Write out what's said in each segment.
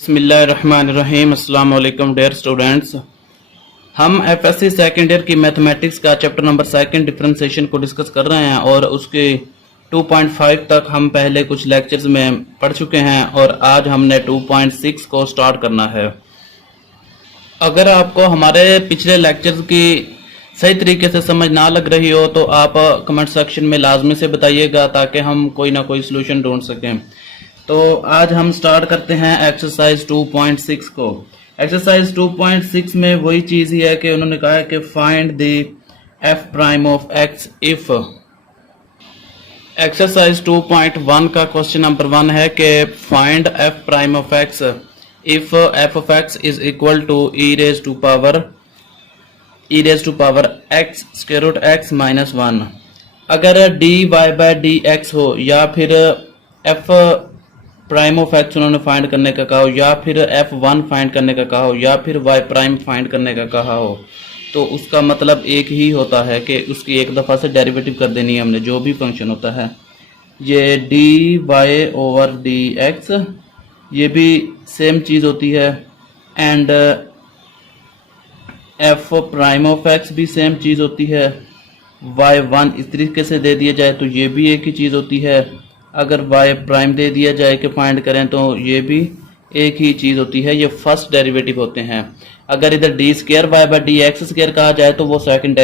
बिस्मिल्लाहिर्रहमानिर्रहीम। अस्सलाम वालेकुम डियर स्टूडेंट्स। हम एफएससी सेकेंड ईयर की मैथमेटिक्स का चैप्टर नंबर सेकंड डिफरेंशिएशन को डिस्कस कर रहे हैं और उसके 2.5 तक हम पहले कुछ लेक्चर्स में पढ़ चुके हैं और आज हमने 2.6 को स्टार्ट करना है। अगर आपको हमारे पिछले लेक्चर्स की सही तरीके से समझ ना लग रही हो तो आप कमेंट सेक्शन में लाजमी से बताइएगा ताकि हम कोई ना कोई सलूशन ढूंढ सकें। तो आज हम स्टार्ट करते हैं एक्सरसाइज 2.6 को। एक्सरसाइज 2.6 में वही चीज ही है कि उन्होंने कहा है कि find the f prime of x if. Exercise 2.1 का क्वेश्चन नंबर 1 है कि find f prime of x if f of x is equal to e raise to power x square root x minus 1। अगर d y by d x हो या फिर f prime of x उन्होंने find करने का कहा हो या फिर f1 फाइंड करने का कहा हो या फिर y प्राइम फाइंड करने का कहा हो तो उसका मतलब एक ही होता है कि उसकी एक दफ़ा से डेरिवेटिव कर देनी है हमने। जो भी फंक्शन होता है ये d y over d x ये भी सेम चीज़ होती है and f prime of x भी सेम चीज़ होती है। y1 इस तरीके से दे दिया जाए तो ये भी एक ही चीज़ होती है। अगर y प्राइम दे दिया जाए कि फाइंड करें तो ये भी एक ही चीज़ होती है। ये फर्स्ट डेरिवेटिव होते हैं। अगर इधर d square y by d x square कहा जाए तो वो सेकंड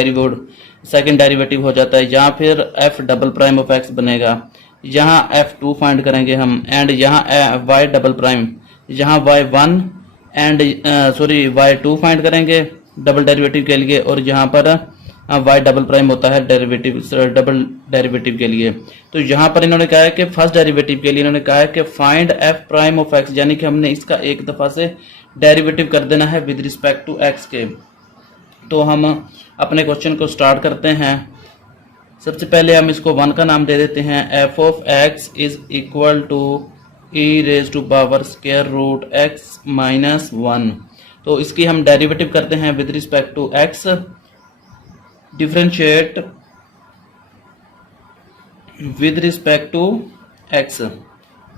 डेरिवेटिव हो जाता है। यहाँ फिर f double prime of x बनेगा। यहाँ f2 फाइंड करेंगे हम एंड यहाँ y डबल प्राइम, यहाँ y1 एंड y2 फाइंड करेंगे डबल डेरिवेटिव के लिए और यहाँ पर y डबल प्राइम होता है डबल डेरिवेटिव के लिए। तो यहाँ पर इन्होंने कहा है कि फर्स्ट डेरिवेटिव के लिए इन्होंने कहा है कि find f prime of x, यानी कि हमने इसका एक दफ़ा से डेरिवेटिव कर देना है विद रिस्पेक्ट टू x के। तो हम अपने क्वेश्चन को स्टार्ट करते हैं। सबसे पहले हम इसको 1 का नाम दे देते हैं। f of x is equal to e raise to power square root x minus 1। तो इसकी हम डेरिवेटिव करते हैं with respect to x। Differentiate with respect to x।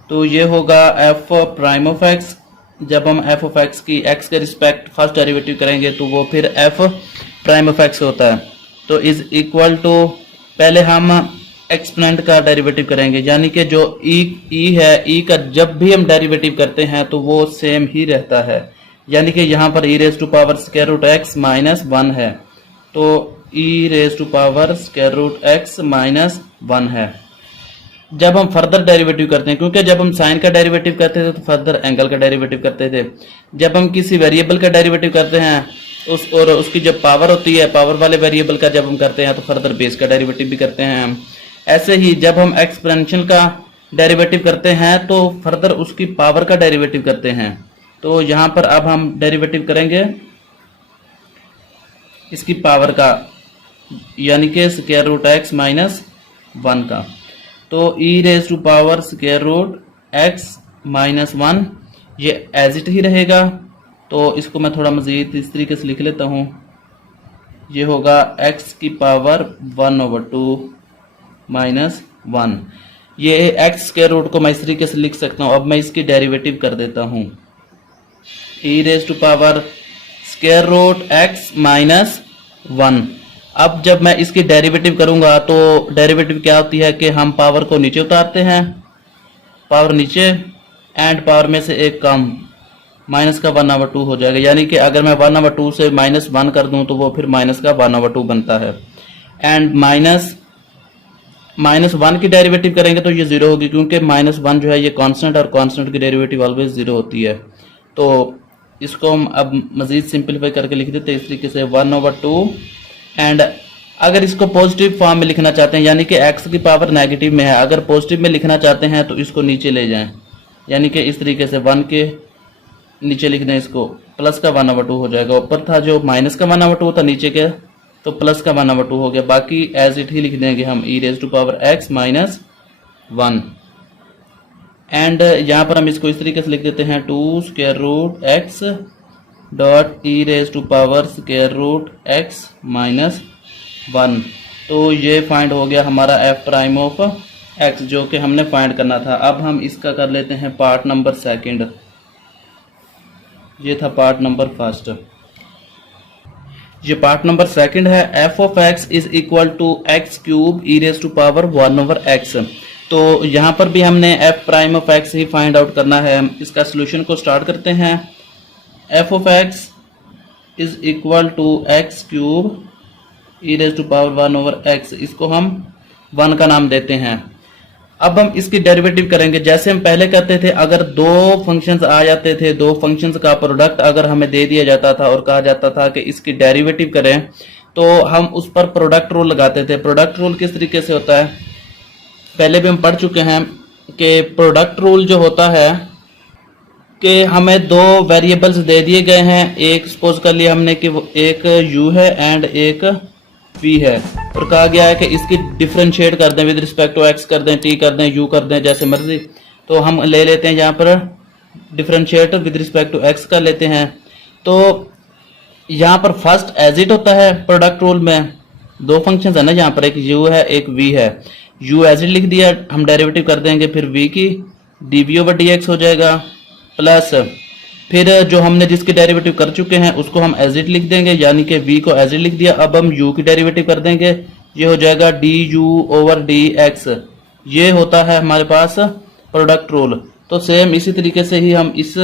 तो ये होगा f प्राइम ऑफ x। जब हम f ऑफ x की x के रिस्पेक्ट फर्स्ट डेरिवेटिव करेंगे तो वो फिर f प्राइम ऑफ x होता है। तो इज इक्वल टू पहले हम एक्सपोनेंट का डेरिवेटिव करेंगे, यानी कि जो e है e का जब भी हम डेरिवेटिव करते हैं तो वो सेम ही रहता है। यानी कि यहाँ पर e raise to power square root x minus 1 है तो e raise to power square root x minus 1 है। जब हम फर्दर डेरिवेटिव करते हैं, क्योंकि जब हम साइन का डेरिवेटिव करते थे तो फर्दर एंगल का डेरिवेटिव करते थे। जब हम किसी वेरिएबल का डेरिवेटिव करते हैं और उसकी जब पावर होती है, पावर वाले वेरिएबल का जब हम करते हैं तो फर्दर बेस का डेरिवेटिव भी करते हैं हम। ऐसे ही जब हम एक्सपोनेंशियल का डेरिवेटिव करते हैं तो फर्दर उसकी पावर का डेरिवेटिव करते हैं। तो यहाँ पर अब हम डेरिवेटिव करेंगे इसकी पावर का, यानी कि स्क्वायर रूट x माइनस 1 का। तो e raise to power square root x minus 1 ये एज इट ही रहेगा। तो इसको मैं थोड़ा मजीद इस तरीके से लिख लेता हूँ। ये होगा x की पावर 1/2 माइनस 1। ये x स्क्वायर रूट को मैं इस तरीके से लिख सकता हूँ। अब मैं इसकी डेरिवेटिव कर देता हूँ। e raise to power square root x minus 1। अब जब मैं इसकी डेरिवेटिव करूंगा तो डेरिवेटिव क्या होती है कि हम पावर को नीचे उतारते हैं, पावर नीचे एंड पावर में से एक कम, माइनस का 1/2 हो जाएगा। यानी कि अगर मैं 1/2 से माइनस 1 कर दूं तो वो फिर माइनस का 1/2 बनता है। एंड माइनस 1 की डेरिवेटिव करेंगे तो ये 0 होगी, क्योंकि माइनस 1 जो है ये कांस्टेंट और कांस्टेंट की डेरिवेटिव ऑलवेज 0 होती है। तो इसको हम अब मजीद सिंपलीफाई करके लिख देते हैं इस तरीके से 1/2। एंड अगर इसको पॉजिटिव फॉर्म में लिखना चाहते हैं, यानी कि x की पावर नेगेटिव में है, अगर पॉजिटिव में लिखना चाहते हैं तो इसको नीचे ले जाएं, यानी कि इस तरीके से 1 के नीचे लिख दें इसको, प्लस का 1/2 हो जाएगा। ऊपर था जो माइनस का 1/2 था, नीचे के तो प्लस का 1/2 हो गया। बाकी एज इट ही लिख देंगे हम e raise to power x minus 1। And यहाँ पर हम इसको इस तरीके से लिख देते हैं 2 square root x dot e raise to power square root x minus 1। तो ये फाइंड हो गया हमारा f प्राइम ऑफ x जो कि हमने फाइंड करना था। अब हम इसका कर लेते हैं पार्ट नंबर सेकंड। ये था पार्ट नंबर फर्स्ट। ये पार्ट नंबर सेकंड है, f of x is equal to x cube e raise to power 1/x। तो यहाँ पर भी हमने एफ प्राइम ऑफ एक्स ही फाइंड आउट करना है। इसका सोल्यूशन को स्टार्ट करते हैं। F of x is equal to x cube e raise to power 1/x, इसको हम 1 का नाम देते हैं। अब हम इसकी डेरिवेटिव करेंगे जैसे हम पहले करते थे। अगर दो फंक्शंस आ जाते थे, दो फंक्शंस का प्रोडक्ट अगर हमें दे दिया जाता था और कहा जाता था कि इसकी डेरिवेटिव करें, तो हम उस पर प्रोडक्ट रूल लगाते थे। प्रोडक्ट रूल किस तरीके से होता है, पहले भी हम पढ़ चुके हैं कि प्रोडक्ट रूल जो होता है कि हमें दो वेरिएबल्स दे दिए गए हैं। एक सपोज कर लिया हमने कि वो एक u है एंड एक v है, और कहा गया है कि इसकी डिफरेंशिएट कर दें विद रिस्पेक्ट टू x कर दें, t कर दें, u कर दें, जैसे मर्जी। तो हम ले लेते हैं यहाँ पर differentiate with respect to x कर लेते हैं। तो यहाँ पर फर्स्ट एज इट होता है प्रोडक्ट रूल में, दो फंक्शंस है ना, यहाँ पर एक u है एक v है। u एज इट लिख दिया, हम डेरिवेटिव कर देंगे, फिर v की dv/dx हो जाएगा, प्लस फिर जो हमने जिसकी डेरिवेटिव कर चुके हैं उसको हम एज इट लिख देंगे, यानी कि v को एज इट लिख दिया। अब हम u की डेरिवेटिव कर देंगे, ये हो जाएगा du/dx। ये होता है हमारे पास प्रोडक्ट रूल। तो सेम इसी तरीके से ही हम इस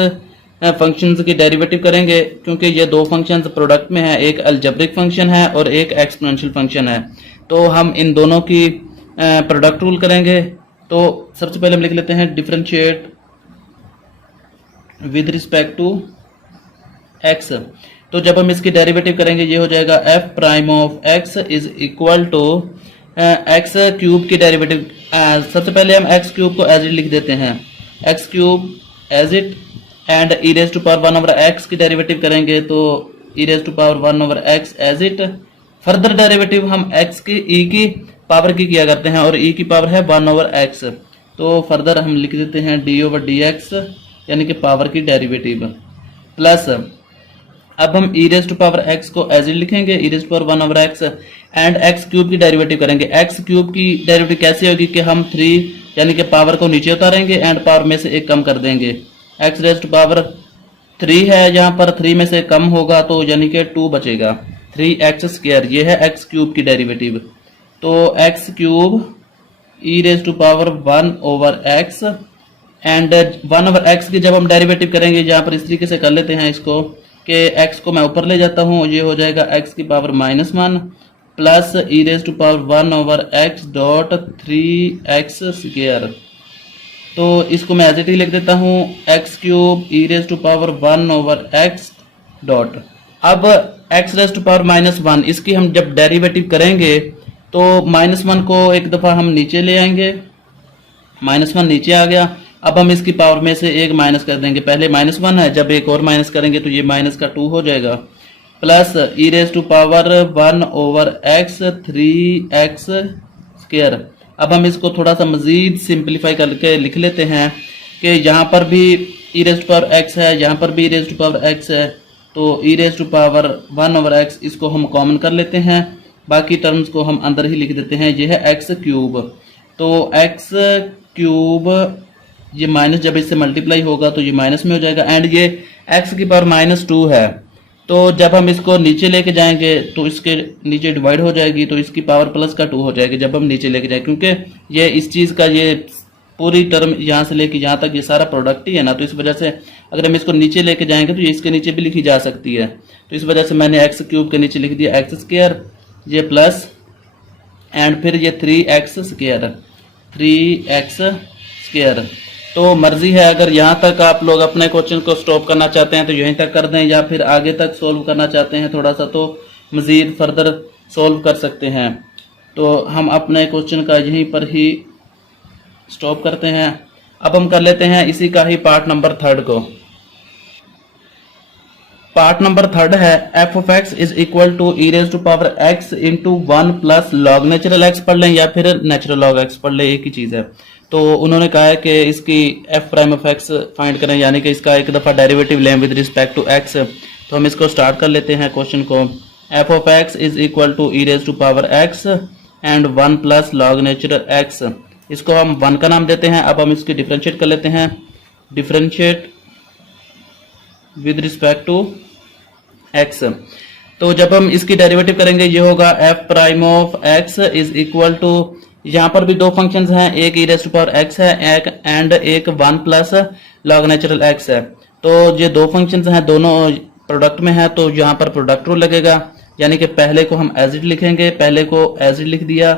फंक्शंस की डेरिवेटिव करेंगे, क्योंकि ये दो फंक्शंस प्रोडक्ट में है, एक अलजेब्रिक फंक्शन है और एक एक्सपोनेंशियल फंक्शन है। तो हम इन दोनों की प्रोडक्ट रूल करेंगे। तो सबसे पहले हम लिख लेते हैं differentiate with respect to x। तो जब हम इसकी डेरिवेटिव करेंगे ये हो जाएगा f prime of x is equal to x cube की डेरिवेटिव। सबसे पहले हम x क्यूब को एज इट लिख देते हैं, x cube as it, and e raise to power 1/x की डेरिवेटिव करेंगे तो e raise to power 1/x as it. Further derivative हम x की e की पावर की किया करते हैं, और e की पावर है 1/x। तो फर्दर हम लिख देते हैं d/dx, यानी कि पावर की डेरिवेटिव, प्लस अब हम e raise to power x को एज इट लिखेंगे, e raise to power 1/x, and x cube की डेरिवेटिव करेंगे। x क्यूब की डेरिवेटिव कैसे होगी कि हम 3 यानी कि पावर को नीचे उतारेंगे एंड पावर में से एक कम कर देंगे। x रेज टू पावर 3 है, यहाँ पर 3 में से कम होगा तो यानी कि 2 बचेगा, 3x²। ये है x क्यूब की डेरिवेटिव। तो x cube e raise to power 1/x, and 1/x की जब हम डेरिवेटिव करेंगे यहाँ पर इस तरीके से कर लेते हैं इसको कि x को मैं ऊपर ले जाता हूँ, ये हो जाएगा x की power -1 plus e raise to power 1/x dot 3x²। तो इसको मैं एज इट ही लिख देता हूँ, x cube e raise to power 1/x dot. अब x रेज टू पावर -1 इसकी हम जब डेरिवेटिव करेंगे तो -1 को एक दफ़ा हम नीचे ले आएंगे, -1 नीचे आ गया। अब हम इसकी पावर में से एक माइनस कर देंगे, पहले -1 है, जब एक और माइनस करेंगे तो ये माइनस का 2 हो जाएगा, plus e raise to power 1/x 3x²। अब हम इसको थोड़ा सा मजीद सिंप्लीफाई करके लिख लेते हैं कि यहाँ पर भी e raise to power x है, यहाँ पर भी e raise to power x है, तो e raise to power 1/x इसको हम कॉमन कर लेते हैं, बाकी टर्म्स को हम अंदर ही लिख देते हैं। ये है x क्यूब, तो x क्यूब ये माइनस जब इससे मल्टीप्लाई होगा तो ये माइनस में हो जाएगा, एंड ये x की पावर -2 है। तो जब हम इसको नीचे लेके जाएंगे तो इसके नीचे डिवाइड हो जाएगी, तो इसकी पावर +2 हो जाएगी जब हम नीचे लेके जाएंगे, क्योंकि ये इस चीज़ का ये पूरी टर्म यहाँ से लेके यहाँ तक ये सारा प्रोडक्ट ही है ना, तो इस वजह से अगर हम इसको नीचे लेके जाएंगे तो ये इसके नीचे भी लिखी जा सकती है। तो इस वजह से मैंने x क्यूब के नीचे लिख दिया x², ये प्लस एंड फिर ये 3x²। तो मर्जी है, अगर यहाँ तक आप लोग अपने क्वेश्चन को स्टॉप करना चाहते हैं तो यहीं तक कर दें, या फिर आगे तक सोल्व करना चाहते हैं थोड़ा सा तो मज़ीद फर्दर सोल्व कर सकते हैं। तो हम अपने क्वेश्चन का यहीं पर ही स्टॉप करते हैं। अब हम कर लेते हैं इसी का ही पार्ट नंबर 3 को। पार्ट नंबर 3 है f of x is equal to e raise to power x into 1 plus log natural x पढ़ लें या फिर नेचुरल लॉग एक्स पढ़ लें, एक ही चीज़ है। तो उन्होंने कहा है कि इसकी F prime of x find करें, यानी कि इसका एक दफ़ा डेरिवेटिव लें विद रिस्पेक्ट टू एक्स। तो हम इसको स्टार्ट कर लेते हैं क्वेश्चन को। F of x is equal to e raise to power x and 1 plus log natural x, इसको हम 1 का नाम देते हैं। अब हम इसकी डिफरेंशिएट कर लेते हैं। Differentiate with respect to x. तो जब हम इसकी डेरिवेटिव करेंगे ये होगा f prime of x is equal to, यहाँ पर भी दो फंक्शंस हैं, एक e raise to power x है एंड एक 1 प्लस लॉग नेचुरल एक्स है। तो ये दो फंक्शंस हैं, दोनों प्रोडक्ट में है, तो यहाँ पर प्रोडक्ट रूल लगेगा, यानी कि पहले को हम एज इट लिखेंगे, पहले को एज इट लिख दिया,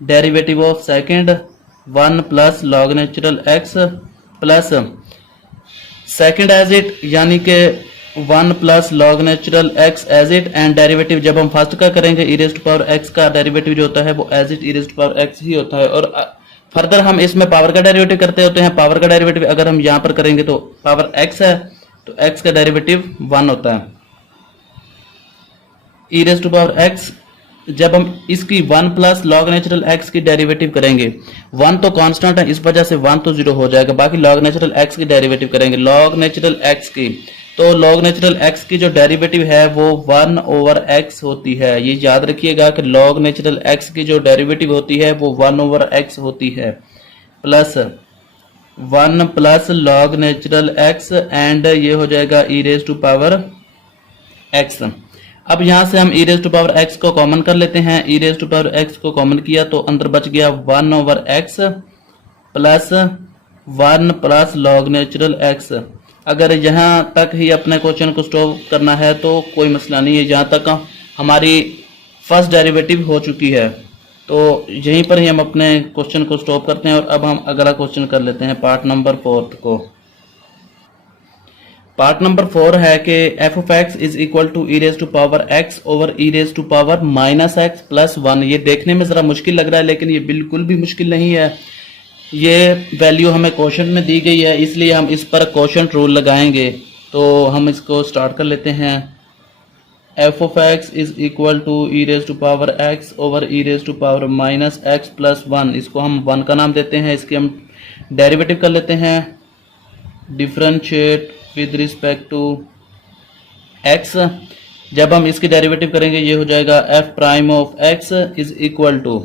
derivative of second 1 plus log natural x plus second as it, यानी कि 1 plus log natural x as it, and derivative जब हम फर्स्ट का करेंगे e raise to power x का डेरिवेटिव जो होता है वो as it e raise to power x ही होता है। और फर्दर हम इसमें पावर का डेरिवेटिव करते होते हैं, पावर का डेरिवेटिव अगर हम यहाँ पर करेंगे तो पावर एक्स है तो एक्स का डेरिवेटिव 1 होता है। E raise to power x जब हम इसकी 1 प्लस लॉग नेचुरल एक्स की डेरिवेटिव करेंगे, 1 तो कांस्टेंट है इस वजह से 1 तो 0 हो जाएगा, बाकी लॉग नेचुरल एक्स की डेरिवेटिव करेंगे लॉग नेचुरल एक्स की, तो लॉग नेचुरल एक्स की जो डेरिवेटिव है वो 1 ओवर एक्स होती है। ये याद रखिएगा कि लॉग नेचुरल एक्स की जो डेरिवेटिव होती है वो 1 ओवर एक्स होती है, plus 1 plus log natural x and ये हो जाएगा e raise to power x. अब यहां से हम e raise to power x को कॉमन कर लेते हैं, e raise to power x को कॉमन किया तो अंदर बच गया 1 over x plus 1 plus log natural x. अगर यहाँ तक ही अपने क्वेश्चन को स्टॉप करना है तो कोई मसला नहीं है, यहाँ तक हमारी फर्स्ट डेरिवेटिव हो चुकी है, तो यहीं पर ही हम अपने क्वेश्चन को स्टॉप करते हैं। और अब हम अगला क्वेश्चन कर लेते हैं पार्ट नंबर 4 को। पार्ट नंबर 4 है कि f of x is equal to e raise to power x over e raise to power minus x plus 1। ये देखने में जरा मुश्किल लग रहा है लेकिन ये बिल्कुल भी मुश्किल नहीं है, ये वैल्यू हमें क्वेश्चन में दी गई है इसलिए हम इस पर क्वेश्चन रूल लगाएंगे। तो हम इसको स्टार्ट कर लेते हैं। F of x is equal to e raise to power x over e raise to power minus x plus 1, इसको हम 1 का नाम देते हैं। इसकी हम डेरिवेटिव कर लेते हैं, differentiate with respect to x. जब हम इसकी डेरिवेटिव करेंगे ये हो जाएगा f prime of x is equal to,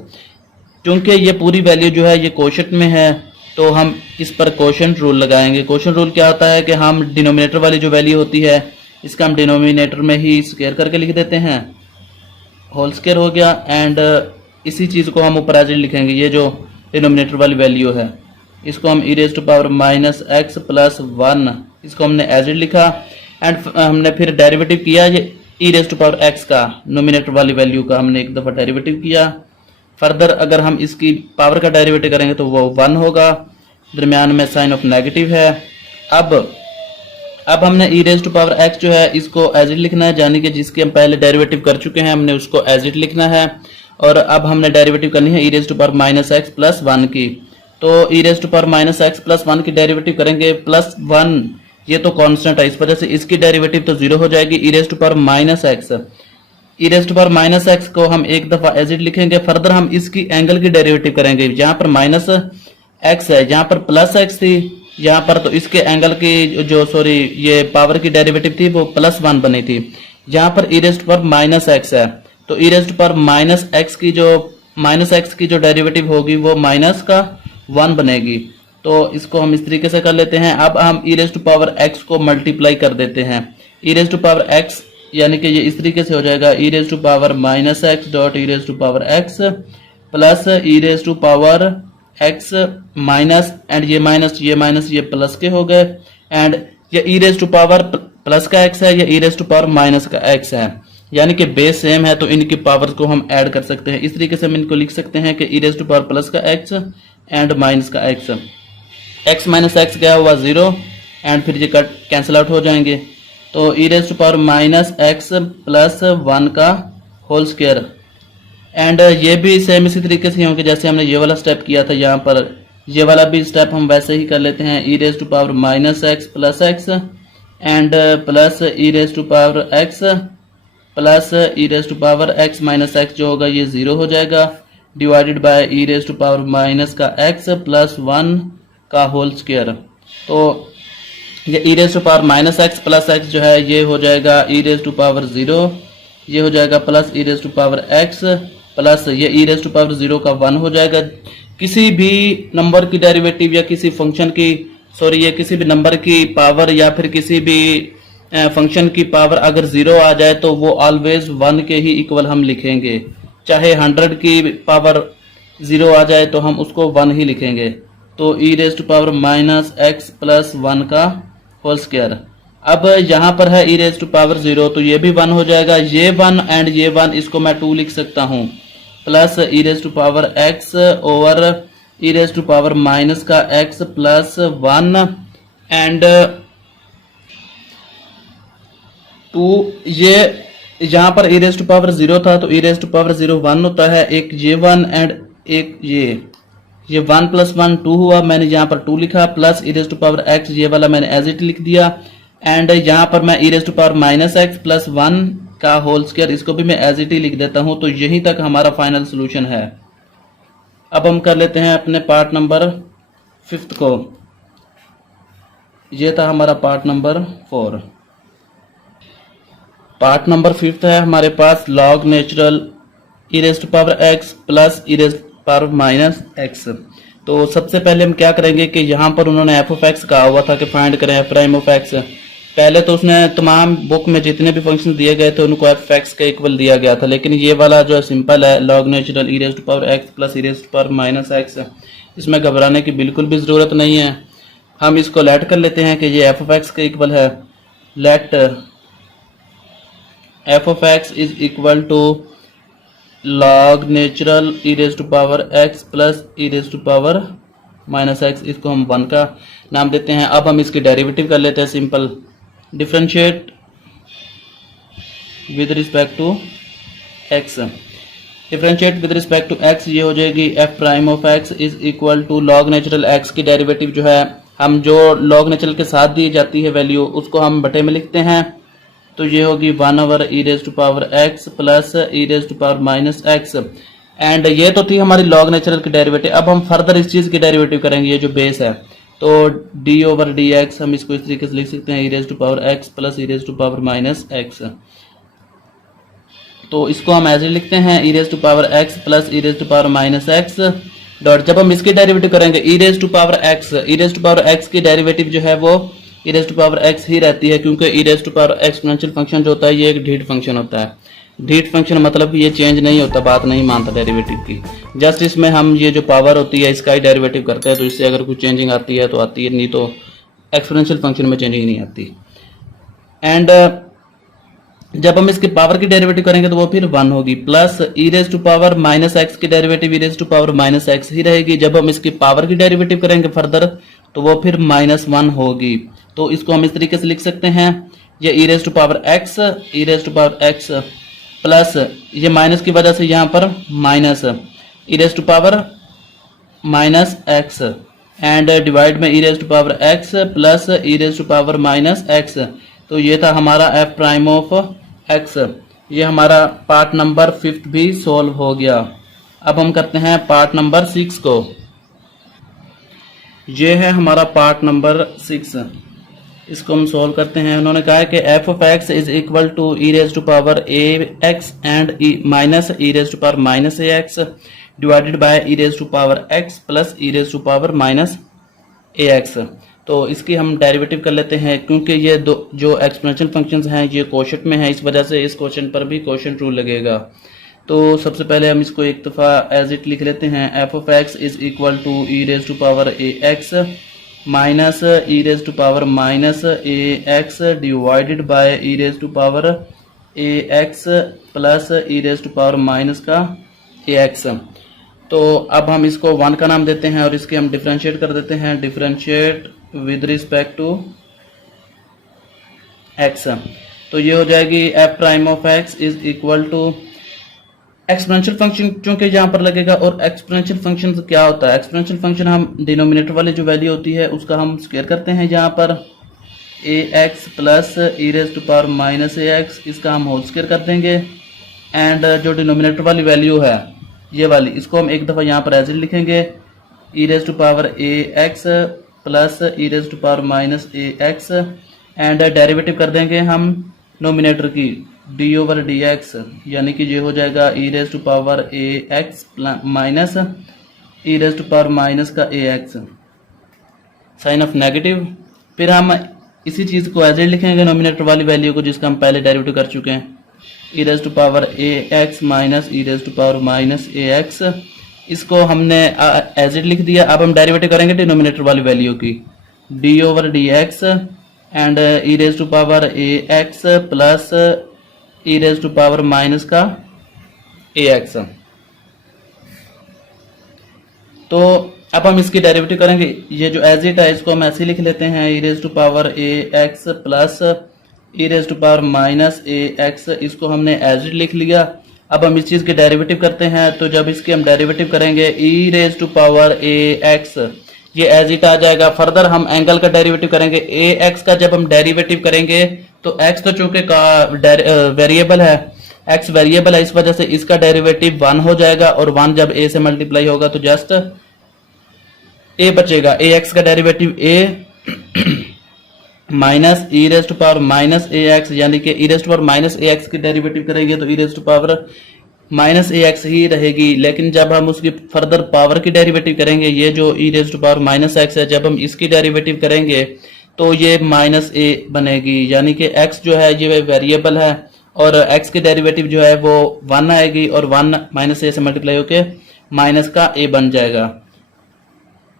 क्योंकि ये पूरी वैल्यू जो है ये कोशेंट में है तो हम इस पर कोशेंट रूल लगाएंगे। कोशेंट रूल क्या होता है कि हम डिनोमिनेटर वाली जो वैल्यू होती है इसका हम डिनोमिनेटर में ही स्क्वायर करके लिख देते हैं, होल स्क्वायर हो गया, एंड इसी चीज़ को हम ऊपर एज इट लिखेंगे। ये जो डिनोमिनेटर वाली वैल्यू है इसको हम e raise to power minus x plus 1, इसको हमने एज इट लिखा, एंड हमने फिर डेरिवेटिव किया ये e raise to power x का, नोमिनेटर वाली वैल्यू का हमने एक दफ़ा डेरिवेटिव किया। फर्दर अगर हम इसकी पावर का डेरिवेटिव करेंगे तो वो 1 होगा, दरमियान में साइन ऑफ नेगेटिव है। अब हमने e raise to power x जो है इसको एज इट लिखना है, यानी कि जिसके हम पहले डेरिवेटिव कर चुके हैं हमने उसको एज इट लिखना है। और अब हमने डेरिवेटिव करनी है e raise to power minus x plus 1 की, तो e raise to power minus x plus 1 की डेरिवेटिव करेंगे, प्लस 1 ये तो कांस्टेंट है इस वजह से इसकी डेरिवेटिव तो 0 हो जाएगी। E raise to power minus x, e raise to power minus x को हम एक दफा एज इट लिखेंगे। फर्दर हम इसकी एंगल की डेरिवेटिव करेंगे, जहां पर माइनस एक्स है जहां पर प्लस एक्स थी यहाँ पर, तो इसके एंगल की जो ये पावर की डेरिवेटिव थी वो प्लस 1 बनी थी। यहाँ पर e raise to power minus x है तो e raise to power minus x की जो डेरिवेटिव होगी वो माइनस का 1 बनेगी। तो इसको हम इस तरीके से कर लेते हैं। अब हम e raise to power x को मल्टीप्लाई कर देते हैं, e raise to power x यानी कि ये इस तरीके से हो जाएगा e raise to power minus x dot e raise to power x plus e raise to power x minus, and ये माइनस ये प्लस के हो गए, एंड ये e raise to power plus का एक्स है, ये e raise to power minus का एक्स है, यानी कि बेस सेम है तो इनकी पावर्स को हम ऐड कर सकते हैं। इस तरीके से हम इनको लिख सकते हैं कि e raise to power plus का एक्स एंड माइनस का एक्स, एक्स माइनस एक्स गया हुआ 0 एंड फिर ये कट कैंसिल आउट हो जाएंगे। तो e raise to power minus x plus 1 का होल स्क्वायर, एंड ये भी सेम इसी तरीके से होंगे जैसे हमने ये वाला स्टेप किया था। यहाँ पर ये वाला भी स्टेप हम वैसे ही कर लेते हैं, e raise to power minus x plus x and plus e raise to power x plus e raise to power x minus x जो होगा ये 0 हो जाएगा, divided by e raise to power minus का एक्स प्लस 1 का whole square. तो ये e raise to power minus x plus x जो है ये हो जाएगा ई रेज़ टू पावर 0, ये हो जाएगा plus e raise to power x plus ये ई रेज़ टू पावर 0 का 1 हो जाएगा। किसी भी नंबर की डेरिवेटिव या किसी फंक्शन की ये किसी भी नंबर की पावर या फिर किसी भी फंक्शन की पावर अगर 0 आ जाए तो वो ऑलवेज 1 के ही इक्वल हम लिखेंगे, चाहे 100 की पावर 0 आ जाए तो हम उसको 1 ही लिखेंगे। तो e raise to power minus x plus 1 का होल स्क्वायर। अब यहाँ पर है e रेज टू पावर 0 तो ये भी 1 हो जाएगा, ये 1 एंड ये 1 इसको मैं 2 लिख सकता हूँ, plus e raise to power x over e raise to power minus का x प्लस 1 एंड 2। ये यहाँ पर e रेज टू पावर 0 था तो e रेज टू पावर 0 1 होता है, एक ये 1 एंड एक ये 1 प्लस 1 2 हुआ, मैंने यहाँ पर 2 लिखा, plus e raise to power x ये वाला मैंने एज इट लिख दिया, एंड यहाँ पर मैं e raise to power minus x plus 1 का होल स्क्वायर इसको भी मैं एज इट ही लिख देता हूँ। तो यहीं तक हमारा फाइनल सोल्यूशन है। अब हम कर लेते हैं अपने पार्ट नंबर 5 को। ये था हमारा पार्ट नंबर 4। पार्ट नंबर 5 है हमारे पास log natural e raise to power x plus e raise to power minus x। तो सबसे पहले हम क्या करेंगे कि यहाँ पर उन्होंने f ऑफ x कहा हुआ था कि फाइंड करें f प्राइम ऑफ x। पहले तो उसने तमाम बुक में जितने भी फंक्शन दिए गए थे उनको f x के इक्वल दिया गया था, लेकिन ये वाला जो सिंपल है log natural e raise to power x plus e raise to power minus x, इसमें घबराने की बिल्कुल भी ज़रूरत नहीं है। हम इसको लेट कर लेते हैं कि ये f ऑफ x के इक्वल है। Let f of x is equal to log natural e raise to power x plus e raise to power minus x, इसको हम 1 का नाम देते हैं। अब हम इसकी डेरिवेटिव कर लेते हैं simple, differentiate with respect to x। Differentiate with respect to x ये हो जाएगी f prime of x is equal to log natural x की डेरिवेटिव जो है, हम जो लॉग नेचुरल के साथ दी जाती है वैल्यू उसको हम बटे में लिखते हैं, तो ये होगी 1 over e raise to power x plus e raise to power minus x। And ये तो थी हमारी लॉग नेचुरल की डेरिवेटिव। अब हम फर्दर इस चीज़ की डेरिवेटिव करेंगे, ये जो बेस है, तो d ओवर डी एक्स हम इसको इस तरीके से लिख सकते हैं e raise to power x plus e raise to power minus x। तो इसको हम ऐसे लिखते हैं e raise to power x plus e raise to power minus x dot. जब हम इसकी डेरिवेटिव करेंगे e raise to power x की डेरिवेटिव जो है वो e raise to power x ही रहती है, क्योंकि e raise to power exponential function जो होता है ये एक ढीठ फंक्शन होता है। ढीठ फंक्शन मतलब कि ये चेंज नहीं होता, बात नहीं मानता डेरिवेटिव की, जस्ट इसमें हम ये जो पावर होती है इसका ही डेरिवेटिव करते हैं, तो इससे अगर कुछ चेंजिंग आती है तो आती है, नहीं तो एक्सपोनेंशियल फंक्शन में चेंजिंग नहीं आती। एंड जब हम इसकी पावर की डेरिवेटिव करेंगे तो वो फिर 1 होगी, plus e raise to power minus x की derivative e raise to power minus x ही रहेगी। जब हम इसकी पावर की डेरिवेटिव करेंगे फर्दर तो वो फिर -1 होगी। तो इसको हम इस तरीके से लिख सकते हैं, ये e raise to power x plus ये माइनस की वजह से यहाँ पर minus e raise to power minus x and divide में e raise to power x plus e raise to power minus x। तो ये था हमारा f प्राइम ऑफ x। ये हमारा पार्ट नंबर 5 भी सॉल्व हो गया। अब हम करते हैं पार्ट नंबर 6 को। ये है हमारा पार्ट नंबर 6, इसको हम सॉल्व करते हैं। उन्होंने कहा है कि f of x is equal to e raise to power ax and minus e raise to power minus ax divided by e raise to power x plus e raise to power minus ax। तो इसकी हम derivative कर लेते हैं, क्योंकि ये दो जो एक्सपोनेंशियल फंक्शंस हैं ये कोशेंट में है, इस वजह से इस कोशेंट पर भी कोशेंट रूल लगेगा। तो सबसे पहले हम इसको एक दफ़ा एज इट लिख लेते हैं, f of x is equal to e raise to power ax minus e raise to power minus ax divided by e raise to power ax plus e raise to power minus का ax। तो अब हम इसको 1 का नाम देते हैं और इसके हम डिफरेंशिएट कर देते हैं, differentiate with respect to x। तो ये हो जाएगी f prime of x is equal to exponential function चूंकि यहाँ पर लगेगा। और एक्सपोनेंशियल फंक्शन क्या होता है, एक्सपोनेंशियल फंक्शन हम डिनोमिनेटर वाली जो वैल्यू होती है उसका हम स्क्वायर करते हैं, यहाँ पर ax plus e raise to power minus ax इसका हम होल स्क्वायर कर देंगे। एंड जो डिनोमिनेटर वाली वैल्यू है ये वाली, इसको हम एक दफ़ा यहाँ पर एज इट लिखेंगे, e raise to power ax plus e raise to power minus ax and derivative कर देंगे हम नोमिनेटर की d ओवर डी एक्स, यानी कि ये हो जाएगा e raise to power ax minus e raise to power minus का ax, साइन ऑफ नेगेटिव। फिर हम इसी चीज़ को एज इट लिखेंगे नोमिनेटर वाली वैल्यू को, जिसका हम पहले डेरिवेटिव कर चुके हैं, e raise to power a x minus e raise to power minus a x. इसको हमने एज इट लिख दिया। अब हम डेरिवेटिव करेंगे डिनोमिनेटर वाली वैल्यू की, d over d x and e raise to power a x plus e raise to power minus का ए एक्स। तो अब हम इसकी डेरिवेटिव करेंगे। ये जो एज इट है इसको हम ऐसे लिख लेते हैं, e raise to power a x plus e raise to power minus a x. इसको हमने एज इट लिख लिया। अब हम इस चीज़ के डेरिवेटिव करते हैं। तो जब इसके हम डेरिवेटिव करेंगे e raise to power a x, ये एज इट आ जाएगा। फर्दर हम एंगल का डेरिवेटिव करेंगे। ए एक्स का जब हम डेरिवेटिव करेंगे तो एक्स तो चूंकि वेरिएबल है, एक्स वेरिएबल है, इस वजह से इसका डेरिवेटिव 1 हो जाएगा और 1 जब ए से मल्टीप्लाई होगा तो जस्ट ए बचेगा। ए एक्स का derivative a minus e raise to power minus a x, यानी कि e raise to power minus a x की डेरिवेटिव करेंगे तो e raise to power minus a x ही रहेगी। लेकिन जब हम उसकी फर्दर पावर की डेरिवेटिव करेंगे, ये जो e raise to power minus x है, जब हम इसकी डेरिवेटिव करेंगे तो ये माइनस ए बनेगी, यानी कि एक्स जो है ये वेरिएबल है और एक्स की डेरिवेटिव जो है वो 1 आएगी और 1 माइनस ए से मल्टीप्लाई होके माइनस का ए बन जाएगा,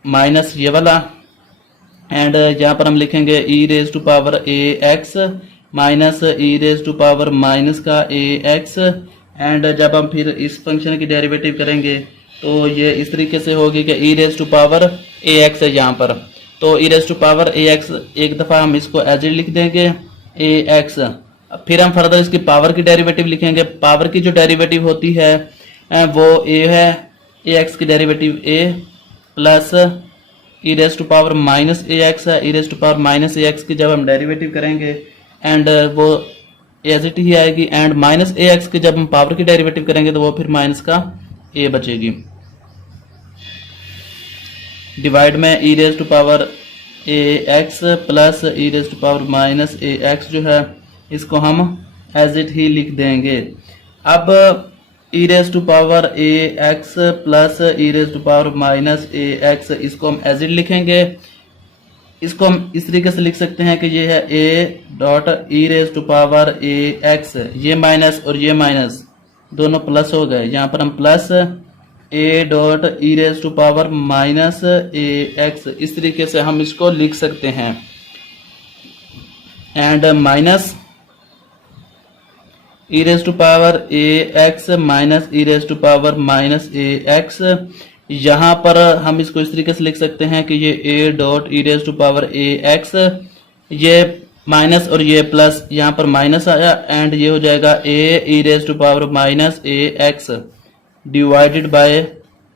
माइनस ये वाला। एंड यहाँ पर हम लिखेंगे e raise to power a x minus e raise to power minus का ए एक्स। एंड जब हम फिर इस फंक्शन की डेरिवेटिव करेंगे तो ये इस तरीके से होगी कि e raise to power a x है यहाँ पर, तो e raise to power a x एक दफ़ा हम इसको एज इट लिख देंगे ए एक्स। फिर हम फर्दर इसकी पावर की डेरिवेटिव लिखेंगे। पावर की जो डेरिवेटिव होती है वो ए है, ए एक्स की derivative a plus e raise to power minus a x है। E raise to power minus a x की जब हम डेरिवेटिव करेंगे एंड वो एज इट ही आएगी। एंड माइनस ए एक्स की जब हम पावर की डेरिवेटिव करेंगे तो वो फिर माइनस का ए बचेगी। डिवाइड में e raise to power a x plus e raise to power minus a x जो है इसको हम एज इट ही लिख देंगे। अब e raise to power a x plus e raise to power minus a x, इसको हम एज इट लिखेंगे। इसको हम इस तरीके से लिख सकते हैं कि ये है a dot e raise to power a x, ये माइनस और ये माइनस दोनों प्लस हो गए। यहाँ पर हम plus a dot e raise to power minus a x, इस तरीके से हम इसको लिख सकते हैं। And minus e raise to power a x minus e raise to power minus a x, यहाँ पर हम इसको इस तरीके से लिख सकते हैं कि ये a dot e raise to power a x, ये माइनस और ये प्लस, यहाँ पर माइनस आया एंड ये हो जाएगा a e raise to power minus a x divided by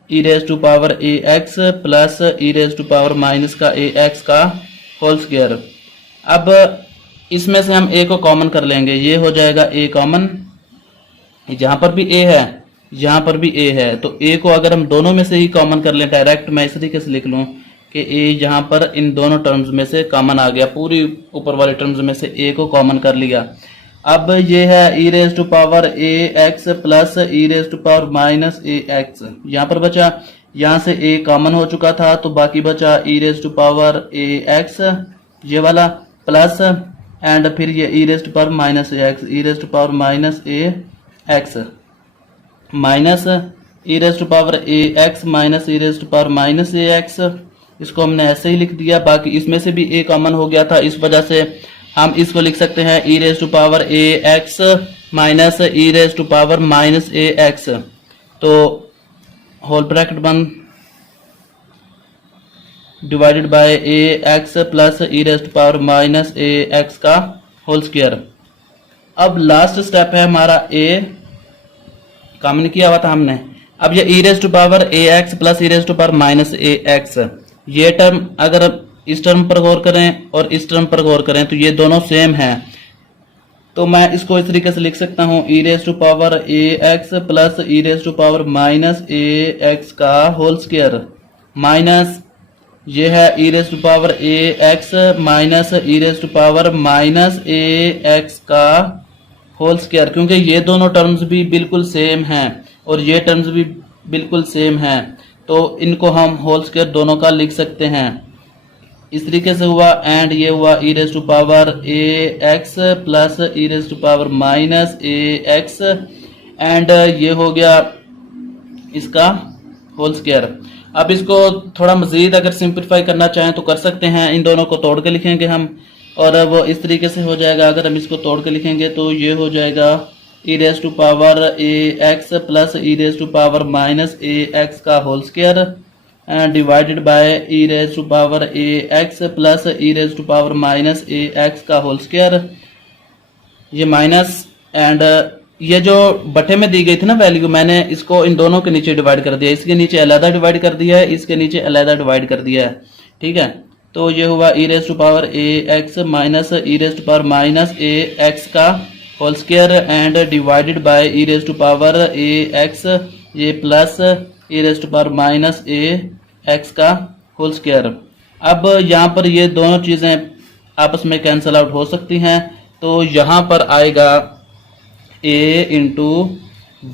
e raise to power a x plus e raise to power minus का ए एक्स का होल स्क्वायर। अब इसमें से हम ए को कॉमन कर लेंगे, ये हो जाएगा ए कॉमन, जहां पर भी ए है यहाँ पर भी ए है, तो ए को अगर हम दोनों में से ही कॉमन कर लें, डायरेक्ट मैं इस तरीके से लिख लूं कि ए यहाँ पर इन दोनों टर्म्स में से कॉमन आ गया, पूरी ऊपर वाले टर्म्स में से ए को कॉमन कर लिया। अब ये है e raise to power a x plus e raise to power minus a x, यहाँ पर बचा, यहाँ से ए कॉमन हो चुका था तो बाकी बचा e raise to power a x ये वाला प्लस एंड फिर ये e raise to power minus a x, e raise to power minus a x minus e raise to power a x minus e raise to power minus a x, इसको हमने ऐसे ही लिख दिया। बाकी इसमें से भी ए कॉमन हो गया था, इस वजह से हम इसको लिख सकते हैं e raise to power a x minus e raise to power minus a x, तो होल ब्रैकेट बंद divided by a x plus e raise to power minus a x का होल स्क्वायर। अब लास्ट स्टेप है हमारा ए common किया हुआ था हमने। अब ये e raise to power a x plus e raise to power minus a x, ये टर्म अगर इस टर्म पर गौर करें और इस टर्म पर गौर करें तो ये दोनों सेम हैं, तो मैं इसको इस तरीके से लिख सकता हूँ e raise to power a x plus e raise to power minus a x का होल स्क्वायर माइनस ये है e raise to power a x minus e raise to power minus a x का whole square, क्योंकि ये दोनों terms भी बिल्कुल same हैं और ये टर्म्स भी बिल्कुल सेम हैं, तो इनको हम होल स्क्वायर दोनों का लिख सकते हैं। इस तरीके से हुआ, एंड ये हुआ e raise to power a x plus e raise to power minus a x, and ये हो गया इसका होल स्क्वायर। अब इसको थोड़ा मजीद अगर सिंप्लीफाई करना चाहें तो कर सकते हैं, इन दोनों को तोड़ के लिखेंगे हम, और वो इस तरीके से हो जाएगा। अगर हम इसको तोड़ के लिखेंगे तो ये हो जाएगा e raise to power a x plus e raise to power minus a x का whole square divided by e raise to power a x plus e raise to power minus a x का whole square, ये minus, and ये जो बटे में दी गई थी ना वैल्यू, मैंने इसको इन दोनों के नीचे डिवाइड कर दिया, इसके नीचे अलहदा डिवाइड कर दिया है, इसके नीचे अलहदा डिवाइड कर दिया है, ठीक है। तो ये हुआ e raise to power a x minus e raise to power minus a x का whole square and divided by e raise to power a x, ये plus e raise to power minus a x का whole square. अब यहाँ पर ये दोनों चीज़ें आपस में कैंसिल आउट हो सकती हैं, तो यहाँ पर आएगा a into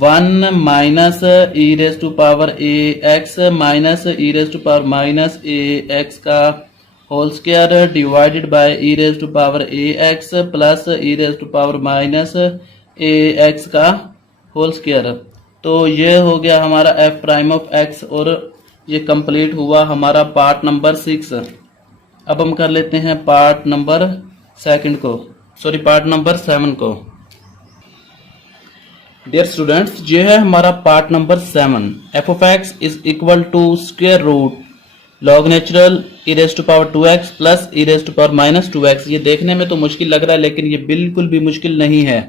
1 minus e raise to power a x minus e raise to power minus a x का whole square divided by e raise to power a x plus e raise to power minus a x का whole square. तो ये हो गया हमारा F prime of x, और ये complete हुआ हमारा पार्ट नंबर 6। अब हम कर लेते हैं पार्ट नंबर 7 को। डियर स्टूडेंट्स, ये है हमारा part number 7। F of x is equal to square root log natural e raise to power 2x plus e raise to power minus 2x। ये देखने में तो मुश्किल लग रहा है, लेकिन ये बिल्कुल भी मुश्किल नहीं है।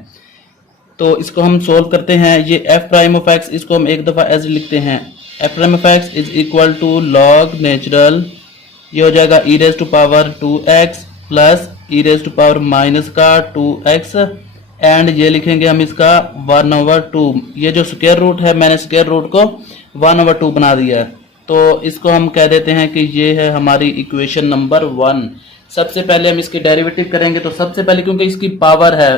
तो इसको हम सोल्व करते हैं। ये एफ प्राइम ऑफ एक्स, इसको हम एक दफ़ा ऐसे लिखते हैं, f prime of x is equal to log natural, ये हो जाएगा e raise to power 2x plus e raise to power minus का 2x, एंड ये लिखेंगे हम इसका 1/2। ये जो स्क्वायर रूट है, मैंने स्क्वायर रूट को 1/2 बना दिया है, तो इसको हम कह देते हैं कि ये है हमारी इक्वेशन नंबर 1। सबसे पहले हम इसकी डेरिवेटिव करेंगे, तो सबसे पहले क्योंकि इसकी पावर है,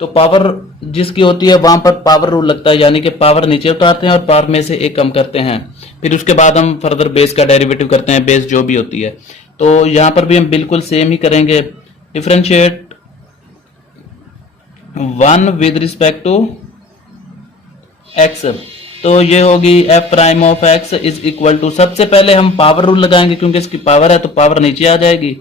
तो पावर जिसकी होती है वहां पर पावर रूल लगता है, यानी कि पावर नीचे उतारते हैं और पावर में से एक कम करते हैं, फिर उसके बाद हम फर्दर बेस का डेरिवेटिव करते हैं, बेस जो भी होती है। तो यहाँ पर भी हम बिल्कुल सेम ही करेंगे, differentiate 1 with respect to x। तो ये होगी f prime of x is equal to, सबसे पहले हम पावर रूल लगाएंगे क्योंकि इसकी पावर है तो पावर नीचे आ जाएगी,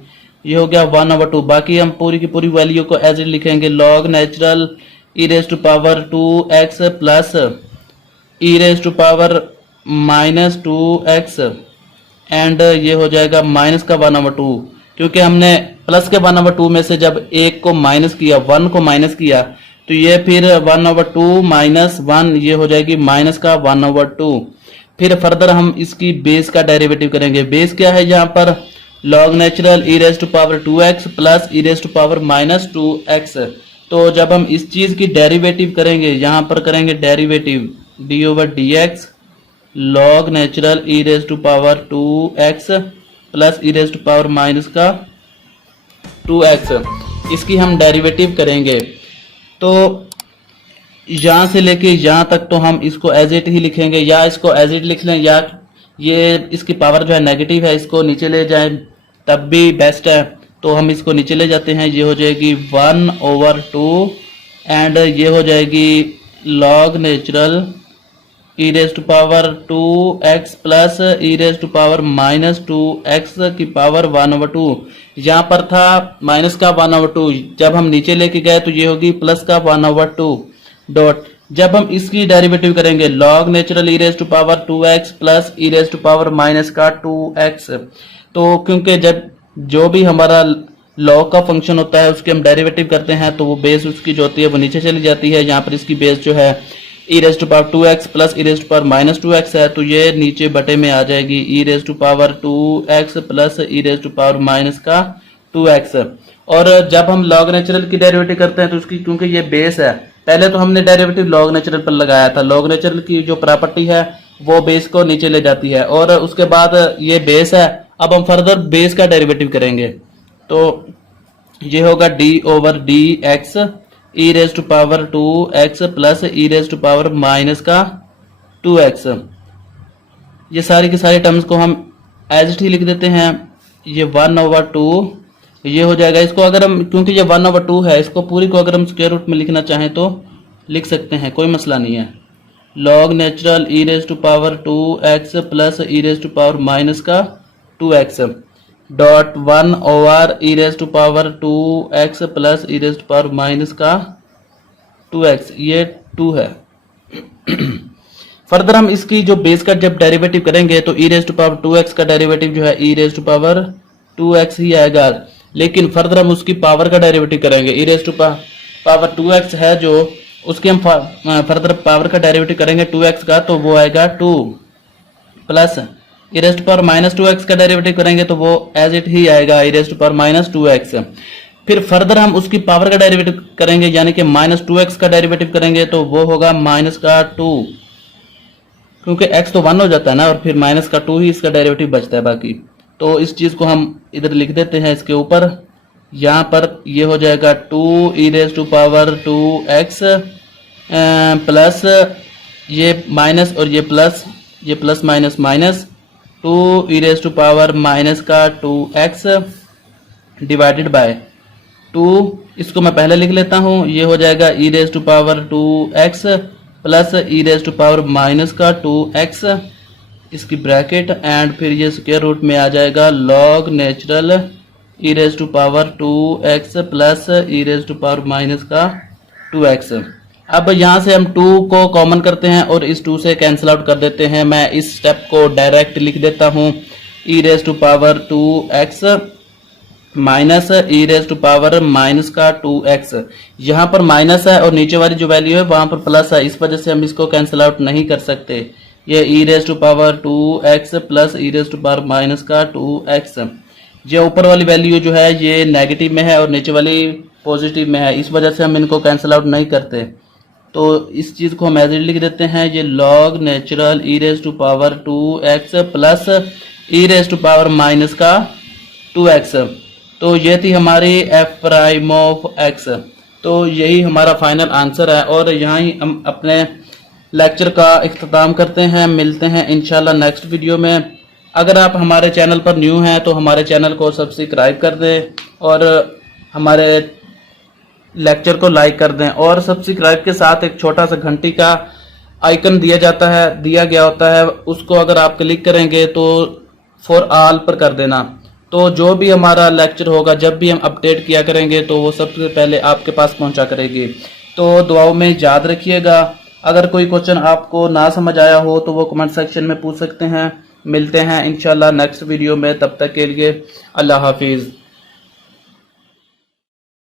ये हो गया 1/2। बाकी हम पूरी की पूरी वैल्यू को एज इट लिखेंगे, log natural e raise to power 2x plus e raise to power minus 2x, and ये हो जाएगा माइनस का 1/2, क्योंकि हमने प्लस के 1/2 में से जब एक को माइनस किया, 1 को माइनस किया, तो ये फिर 1/2 माइनस 1, ये हो जाएगी माइनस का 1/2। फिर फर्दर हम इसकी बेस का डेरिवेटिव करेंगे। बेस क्या है यहाँ पर, log natural e raise to power 2x plus e raise to power minus 2x। तो जब हम इस चीज की डेरिवेटिव करेंगे, यहाँ पर करेंगे derivative d/dx log natural e raise to power 2x plus e raise to power minus का 2x, इसकी हम डेरिवेटिव करेंगे। तो यहाँ से लेके यहाँ तक तो हम इसको एज इट ही लिखेंगे, या इसको एज इट लिख लें, या ये इसकी पावर जो है नेगेटिव है, इसको नीचे ले जाएं तब भी बेस्ट है। तो हम इसको नीचे ले जाते हैं, ये हो जाएगी 1/2, एंड ये हो जाएगी log natural e raise to power 2x plus e raise to power minus 2x की पावर 1/2। यहाँ पर था माइनस का 1/2, जब हम नीचे लेके गए तो ये होगी प्लस का 1/2 डॉट। जब हम इसकी डेरिवेटिव करेंगे, log natural e raise to power 2x plus e raise to power minus का 2x, तो क्योंकि जब जो भी हमारा लॉग का फंक्शन होता है उसके हम डेरिवेटिव करते हैं, तो वो बेस उसकी जो होती है वो नीचे चली जाती है। यहाँ पर इसकी बेस जो है e raise to power 2x plus e raise to power minus 2x है, तो ये नीचे बटे में आ जाएगी e raise to power 2x plus e raise to power minus का 2x। और जब हम लॉग नेचुरल की डेरिवेटिव करते हैं तो उसकी, क्योंकि ये बेस है, पहले तो हमने डेरिवेटिव लॉग नेचुरल पर लगाया था, लॉग नेचुरल की जो प्रॉपर्टी है वो बेस को नीचे ले जाती है, और उसके बाद ये बेस है, अब हम फर्दर बेस का डेरिवेटिव करेंगे। तो ये होगा d/dx e raise to power 2x plus e raise to power minus का 2x। ये सारी की सारी टर्म्स को हम एज इट ही लिख देते हैं, ये 1/2 ये हो जाएगा। इसको अगर हम, क्योंकि ये 1/2 है, इसको पूरी को अगर हम स्क्वायर रूट में लिखना चाहें तो लिख सकते हैं, कोई मसला नहीं है। log natural e raise to power 2x plus e raise to power minus का 2x dot 1 e raise to power 2x plus e raise to power minus का 2x, ये 2 है। फर्दर हम इसकी जो बेस का जब डेरिवेटिव करेंगे तो e raise to power 2x का डेरिवेटिव जो है e raise to power 2x ही आएगा, लेकिन फर्दर हम उसकी पावर का डेरिवेटिव करेंगे। e raise to power 2x है जो, उसके हम फर्दर पावर का डेरिवेटिव करेंगे 2x का, तो वो आएगा 2 plus e raise to power minus 2x का डेरिवेटिव करेंगे तो वो एज इट ही आएगा e raise to power minus 2x। फिर फर्दर हम उसकी पावर का डेरिवेटिव करेंगे, यानी कि माइनस 2x का डेरिवेटिव करेंगे तो वो होगा माइनस का 2, क्योंकि x तो 1 हो जाता है ना, और फिर माइनस का 2 ही इसका डेरिवेटिव बचता है बाकी। तो इस चीज को हम इधर लिख देते हैं इसके ऊपर। यहाँ पर ये हो जाएगा 2 e raise to power 2x plus ये माइनस और ये plus minus minus 2 e raise to power minus का 2x डिवाइडेड बाय 2। इसको मैं पहले लिख लेता हूँ, ये हो जाएगा e raise to power 2x plus e raise to power minus का 2x, इसकी ब्रैकेट, एंड फिर ये स्क्वायर रूट में आ जाएगा log natural e raise to power 2x plus e raise to power minus का 2x। अब यहाँ से हम 2 को कॉमन करते हैं और इस 2 से कैंसिल आउट कर देते हैं। मैं इस स्टेप को डायरेक्ट लिख देता हूँ, e raise to power 2x minus e raise to power minus का 2x। यहाँ पर माइनस है और नीचे वाली जो वैल्यू है वहां पर प्लस है, इस वजह से हम इसको कैंसिल आउट नहीं कर सकते। ये e raise to power 2x plus e raise to power minus का 2x। ये ऊपर वाली वैल्यू जो है ये नेगेटिव में है और नीचे वाली पॉजिटिव में है, इस वजह से हम इनको कैंसिल आउट नहीं करते। तो इस चीज को हम एज इट लिख देते हैं, ये log natural e raise to power 2x plus e raise to power minus का 2x। तो ये थी हमारी f प्राइम ऑफ x। तो यही हमारा फाइनल आंसर है, और यहाँ ही हम अपने लेक्चर का इख्तिताम करते हैं। मिलते हैं इंशाल्लाह नेक्स्ट वीडियो में। अगर आप हमारे चैनल पर न्यू हैं तो हमारे चैनल को सब्सक्राइब कर दें और हमारे लेक्चर को लाइक कर दें, और सब्सक्राइब के साथ एक छोटा सा घंटी का आइकन दिया गया होता है, उसको अगर आप क्लिक करेंगे तो फॉर ऑल पर कर देना। तो जो भी हमारा लेक्चर होगा, जब भी हम अपडेट किया करेंगे तो वो सबसे पहले आपके पास पहुंचा करेगी। तो दुआओं में याद रखिएगा। अगर कोई क्वेश्चन आपको ना समझ आया हो तो वो कमेंट सेक्शन में पूछ सकते हैं। मिलते हैं इंशाल्लाह नेक्स्ट वीडियो में, तब तक के लिए अल्लाह हाफिज़।